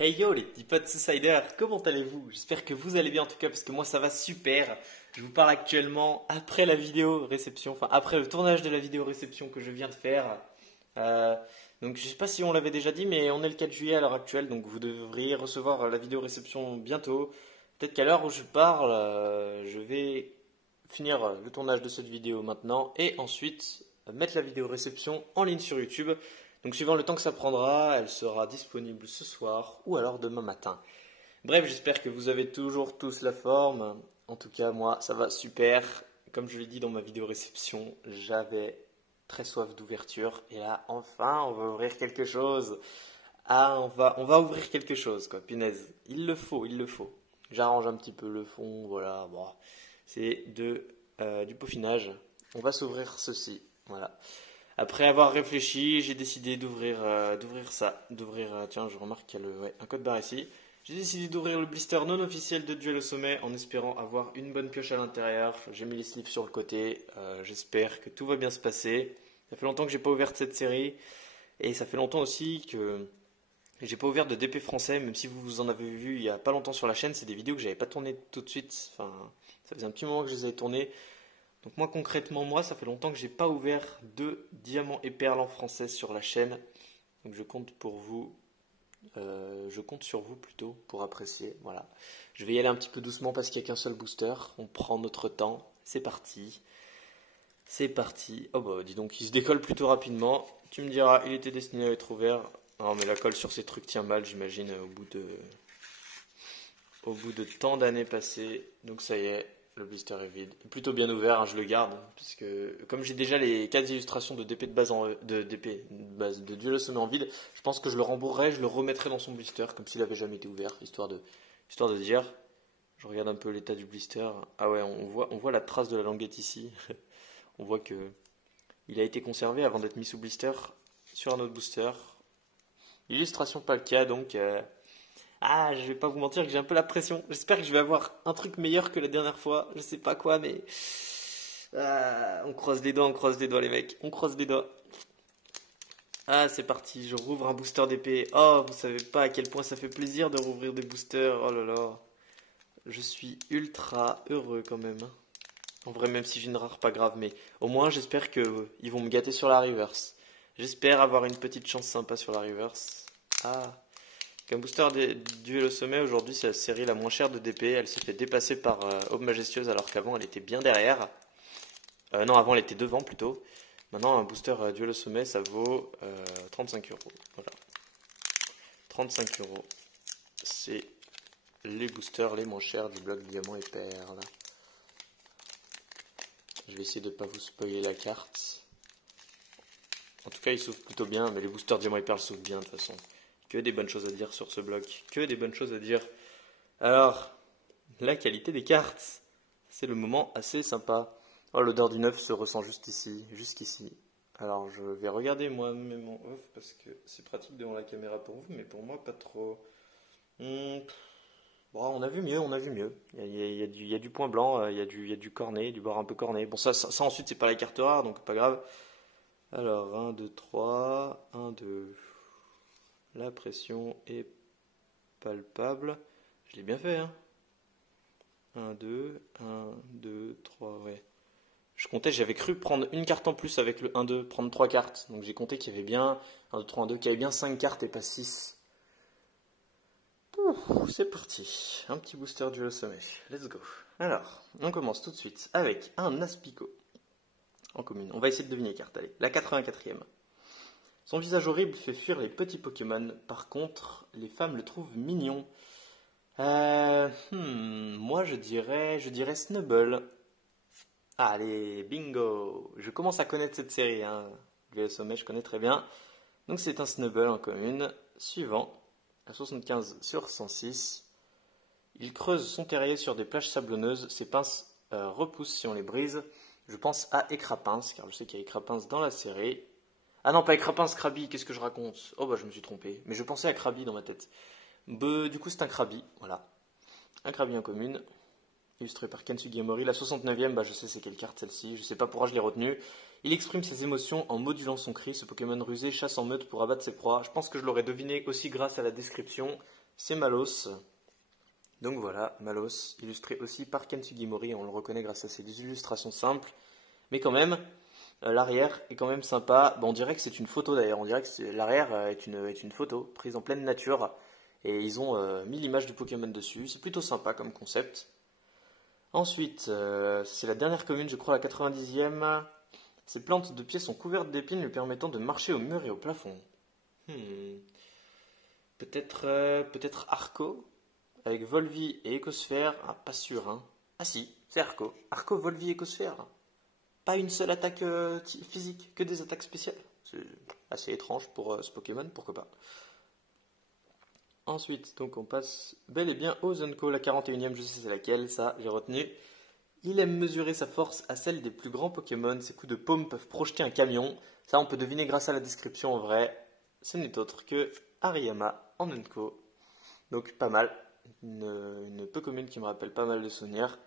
Hey yo les petits potes Suicider, comment allez-vous? J'espère que vous allez bien en tout cas parce que moi ça va super. Je vous parle actuellement après la vidéo réception, enfin après le tournage de la vidéo réception que je viens de faire. Euh, donc je sais pas si on l'avait déjà dit mais on est le 4 juillet à l'heure actuelle donc vous devriez recevoir la vidéo réception bientôt. Peut-être qu'à l'heure où je parle, je vais finir le tournage de cette vidéo maintenant et ensuite mettre la vidéo réception en ligne sur YouTube. Donc suivant le temps que ça prendra, elle sera disponible ce soir ou alors demain matin. Bref, j'espère que vous avez toujours tous la forme. En tout cas, moi, ça va super. Comme je l'ai dit dans ma vidéo réception, j'avais très soif d'ouverture. Et là, enfin, on va ouvrir quelque chose. Ah, on va ouvrir quelque chose, quoi. Punaise, il le faut, il le faut. J'arrange un petit peu le fond, voilà. Bon, c'est du peaufinage. On va s'ouvrir ceci, voilà. Après avoir réfléchi, j'ai décidé d'ouvrir ça. Tiens, je remarque qu'il y a un code barre ici. J'ai décidé d'ouvrir le blister non officiel de Duel au sommet en espérant avoir une bonne pioche à l'intérieur. J'ai mis les sleeves sur le côté. J'espère que tout va bien se passer. Ça fait longtemps que j'ai pas ouvert cette série. Et ça fait longtemps aussi que j'ai pas ouvert de DP français, même si vous en avez vu il y a pas longtemps sur la chaîne. C'est des vidéos que j'avais pas tournées tout de suite. Enfin, ça faisait un petit moment que je les avais tournées. Donc moi concrètement, ça fait longtemps que j'ai pas ouvert de diamants et perles en français sur la chaîne. Donc je compte sur vous plutôt pour apprécier. Voilà. Je vais y aller un petit peu doucement parce qu'il n'y a qu'un seul booster. On prend notre temps. C'est parti. C'est parti. Oh bah dis donc, il se décolle plutôt rapidement. Tu me diras, il était destiné à être ouvert. Non mais la colle sur ces trucs tient mal, j'imagine, au bout de tant d'années passées. Donc ça y est. Le blister est vide. Plutôt bien ouvert, hein, je le garde. Parce que comme j'ai déjà les 4 illustrations de DP de base, de Duel au sommet en vide, je pense que je le rembourrerai, je le remettrai dans son blister, comme s'il avait jamais été ouvert, histoire de dire. Je regarde un peu l'état du blister. Ah ouais, on voit la trace de la languette ici. On voit que il a été conservé avant d'être mis sous blister sur un autre booster. L'illustration pas le cas, donc je vais pas vous mentir que j'ai un peu la pression. J'espère que je vais avoir un truc meilleur que la dernière fois. Je sais pas quoi, mais on croise les doigts les mecs. On croise les doigts. Ah, c'est parti, je rouvre un booster d'épée. Oh, vous savez pas à quel point ça fait plaisir de rouvrir des boosters. Oh là là. Je suis ultra heureux quand même. En vrai, même si j'ai une rare, pas grave, mais au moins j'espère que ils vont me gâter sur la reverse. J'espère avoir une petite chance sympa sur la reverse. Ah. Un booster Duel au sommet, aujourd'hui c'est la série la moins chère de DP. Elle s'est fait dépasser par Aube Majestueuse alors qu'avant elle était bien derrière. Non, avant elle était devant plutôt. Maintenant un booster Duel au sommet ça vaut 35 euros. Voilà. 35 euros. C'est les boosters les moins chers du bloc Diamant et Perle. Je vais essayer de ne pas vous spoiler la carte. En tout cas il s'ouvre plutôt bien, mais les boosters Diamant et Perle s'ouvrent bien de toute façon. Que des bonnes choses à dire sur ce bloc. Que des bonnes choses à dire. Alors, la qualité des cartes. C'est le moment assez sympa. Oh, l'odeur du neuf se ressent juste ici, jusqu'ici. Alors, je vais regarder moi-même en off parce que c'est pratique devant la caméra pour vous, mais pour moi, pas trop. Bon, on a vu mieux, on a vu mieux. Il y a du point blanc, il y a du cornet, du bord un peu corné. Bon, ça ensuite, c'est pas la carte rare, donc pas grave. Alors, 1, 2, 3, 1, 2. La pression est palpable. Je l'ai bien fait, hein. 1, 2, 3, ouais. Je comptais, j'avais cru prendre une carte en plus avec le 1, 2, prendre 3 cartes. Donc j'ai compté qu'il y avait bien 1, 2, 3, 1, 2, qu'il y avait bien 5 cartes et pas 6. C'est parti. Un petit booster du sommet. Let's go. Alors, on commence tout de suite avec un Aspico en commune. On va essayer de deviner les cartes. Allez, la 84e. Son visage horrible fait fuir les petits Pokémon. Par contre, les femmes le trouvent mignon. Moi je dirais Snubble. Allez, bingo. Je commence à connaître cette série. Le sommet, je connais très bien. Donc c'est un Snubble en commune. Suivant, à 75 sur 106. Il creuse son terrier sur des plages sablonneuses. Ses pinces repoussent si on les brise. Je pense à Écrapince, car je sais qu'il y a Écrapince dans la série. Ah non, pas Écrapince, Krabi, qu'est-ce que je raconte? Oh bah je me suis trompé, mais je pensais à Krabi dans ma tête. Du coup c'est un Krabi, voilà. Un Krabi en commune, illustré par Ken Sugimori. La 69e, bah je sais c'est quelle carte celle-ci, je sais pas pourquoi je l'ai retenue. Il exprime ses émotions en modulant son cri. Ce Pokémon rusé chasse en meute pour abattre ses proies. Je pense que je l'aurais deviné aussi grâce à la description. c'est Malos. Donc voilà, Malos, illustré aussi par Ken Sugimori, on le reconnaît grâce à ses illustrations simples, mais quand même, l'arrière est quand même sympa. Bon, on dirait que c'est une photo d'ailleurs, on dirait que l'arrière est une photo prise en pleine nature, et ils ont mis l'image du Pokémon dessus, c'est plutôt sympa comme concept. Ensuite, c'est la dernière commune, je crois la 90e. Ces plantes de pieds sont couvertes d'épines lui permettant de marcher au mur et au plafond. Peut-être Arco avec Volvi et Écosphère. Ah, pas sûr, hein. Ah si, c'est Arco. Arco, Volvi, Écosphère. Pas une seule attaque physique, que des attaques spéciales. C'est assez étrange pour ce Pokémon, pourquoi pas. Ensuite, donc on passe bel et bien au Zonko, la 41e, je sais c'est laquelle, ça j'ai retenu. Il aime mesurer sa force à celle des plus grands Pokémon. Ses coups de paume peuvent projeter un camion. Ça, on peut deviner grâce à la description en vrai. Ce n'est autre que Hariyama en Unko. Donc, pas mal. Une Pokémon qui me rappelle pas mal de souvenirs.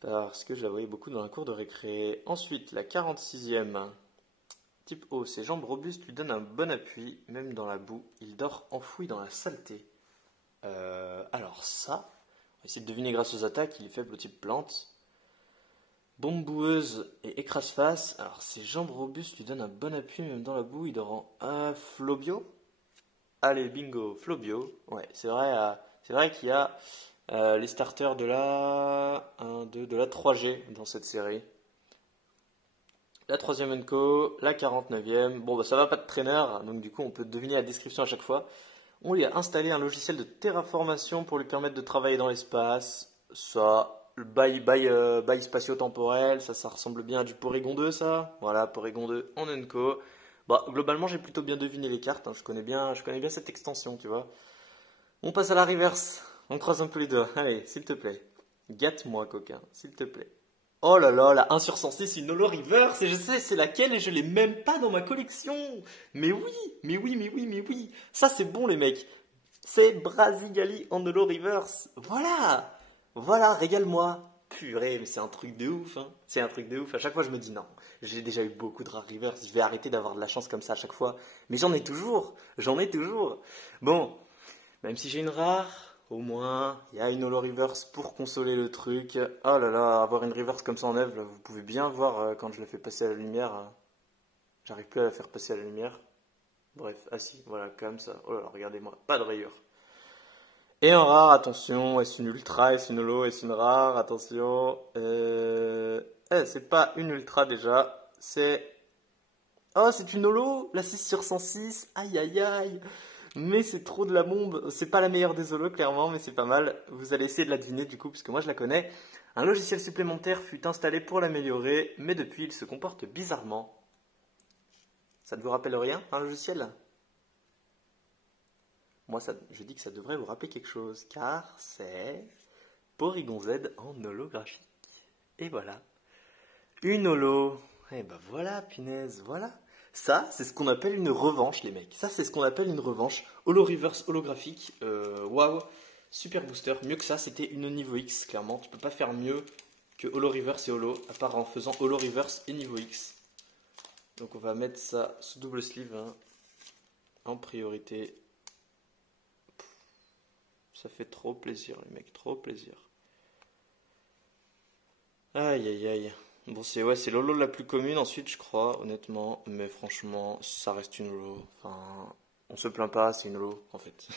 Parce que je la voyais beaucoup dans la cour de récré. Ensuite, la 46e. Type O. Ses jambes robustes lui donnent un bon appui, même dans la boue. Il dort enfoui dans la saleté. Alors ça... On va essayer de deviner grâce aux attaques, il est faible au type plante. Bombe boueuse et écrase-face. Alors ses jambes robustes lui donnent un bon appui même dans la boue. Il dort en Flobio. Allez, bingo, Flobio. Ouais, c'est vrai qu'il y a les starters de la 3G dans cette série. La 3e Enco, la 49e. Bon, bah ça va pas de trainer, donc du coup on peut deviner la description à chaque fois. On lui a installé un logiciel de terraformation pour lui permettre de travailler dans l'espace. Ça, le bail spatio-temporel, ça ressemble bien à du Porygon 2, ça. Voilà, Porygon 2 en Enco. Bah, globalement, j'ai plutôt bien deviné les cartes. Hein. Je connais bien cette extension, tu vois. On passe à la reverse. On croise un peu les doigts. Allez, s'il te plaît. Gâte-moi, coquin, s'il te plaît. Oh là là, la 1 sur 106, c'est une Holo Reverse, et je sais c'est laquelle, et je l'ai même pas dans ma collection. Mais oui, mais oui, mais oui, mais oui. Ça c'est bon les mecs. C'est Brasigali en Holo Reverse. Voilà. Voilà, régale-moi. Purée, mais c'est un truc de ouf, hein. C'est un truc de ouf. À chaque fois je me dis non, j'ai déjà eu beaucoup de rares Reverse, je vais arrêter d'avoir de la chance comme ça à chaque fois. Mais j'en ai toujours, Bon, même si j'ai une rare... Au moins, il y a une Holo Reverse pour consoler le truc. Oh là là, avoir une Reverse comme ça en Eve, vous pouvez bien voir quand je la fais passer à la lumière. J'arrive plus à la faire passer à la lumière. Bref, ah si, voilà, comme ça. Oh là là, regardez-moi, pas de rayures. Et en rare, attention, est-ce une ultra, est-ce une holo, est-ce une rare, attention. C'est pas une ultra déjà, c'est... Oh, c'est une holo, la 6 sur 106, aïe aïe aïe. Mais c'est trop de la bombe. C'est pas la meilleure des holos, clairement, mais c'est pas mal. Vous allez essayer de la deviner du coup, puisque moi je la connais. Un logiciel supplémentaire fut installé pour l'améliorer, mais depuis il se comporte bizarrement. Ça ne vous rappelle rien, un logiciel? Moi, je dis que ça devrait vous rappeler quelque chose, car c'est Porygon Z en holographique. Et voilà. Une holo. Et ben voilà, punaise, voilà. Ça, c'est ce qu'on appelle une revanche, les mecs. Ça, c'est ce qu'on appelle une revanche. Holo Reverse holographique. Waouh. Super booster. Mieux que ça, c'était une niveau X, clairement. Tu peux pas faire mieux que Holo Reverse et Holo, à part en faisant Holo Reverse et niveau X. Donc on va mettre ça sous double sleeve, hein, en priorité. Ça fait trop plaisir, les mecs. Trop plaisir. Aïe, aïe, aïe. Bon, c'est l'holo la plus commune ensuite, je crois, honnêtement. Mais franchement, ça reste une holo. Enfin, on se plaint pas, c'est une holo, en fait.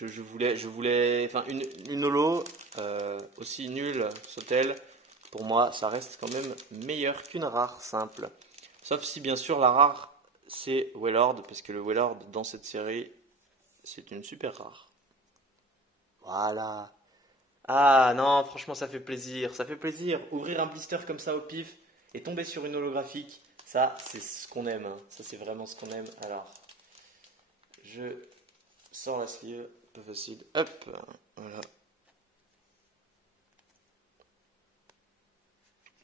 Enfin, une holo aussi nulle soit-elle, pour moi, ça reste quand même meilleur qu'une rare simple. Sauf si, bien sûr, la rare, c'est Wailord, parce que le Wailord, dans cette série, c'est une super rare. Voilà. Ah non, franchement, ça fait plaisir. Ça fait plaisir. Ouvrir un blister comme ça au pif et tomber sur une holographique, ça, c'est ce qu'on aime. Hein. Ça, c'est vraiment ce qu'on aime. Alors, je sors la sleeve. Pas facile. Hop, voilà.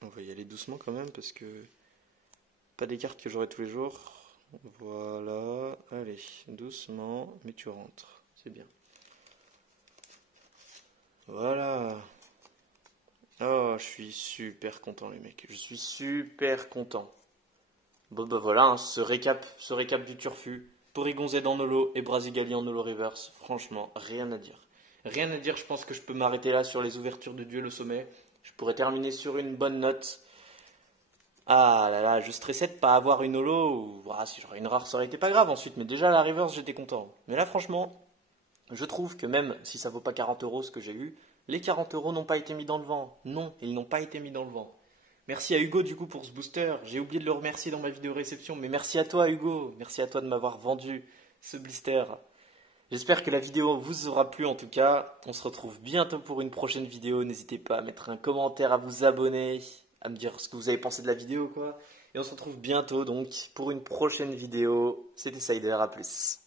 On va y aller doucement quand même parce que pas des cartes que j'aurai tous les jours. Voilà. Allez, doucement, mais tu rentres. C'est bien. Voilà. Oh, je suis super content les mecs. Je suis super content. Bon bah voilà, hein, ce récap du turfu. Porygon Z en holo et Brasigali en holo reverse. Franchement, rien à dire. Rien à dire, je pense que je peux m'arrêter là sur les ouvertures de duel au sommet. Je pourrais terminer sur une bonne note. Ah là là, je stressais de pas avoir une holo. Si j'aurais une rare, ça aurait été pas grave ensuite. Mais déjà, la reverse, j'étais content. Mais là, franchement, je trouve que même si ça vaut pas 40 euros ce que j'ai eu, les 40 euros n'ont pas été mis dans le vent. Non, ils n'ont pas été mis dans le vent. Merci à Hugo du coup pour ce booster. J'ai oublié de le remercier dans ma vidéo réception. Mais merci à toi Hugo. Merci à toi de m'avoir vendu ce blister. J'espère que la vidéo vous aura plu en tout cas. On se retrouve bientôt pour une prochaine vidéo. N'hésitez pas à mettre un commentaire, à vous abonner, à me dire ce que vous avez pensé de la vidéo quoi. Et on se retrouve bientôt donc pour une prochaine vidéo. C'était Sider, à plus.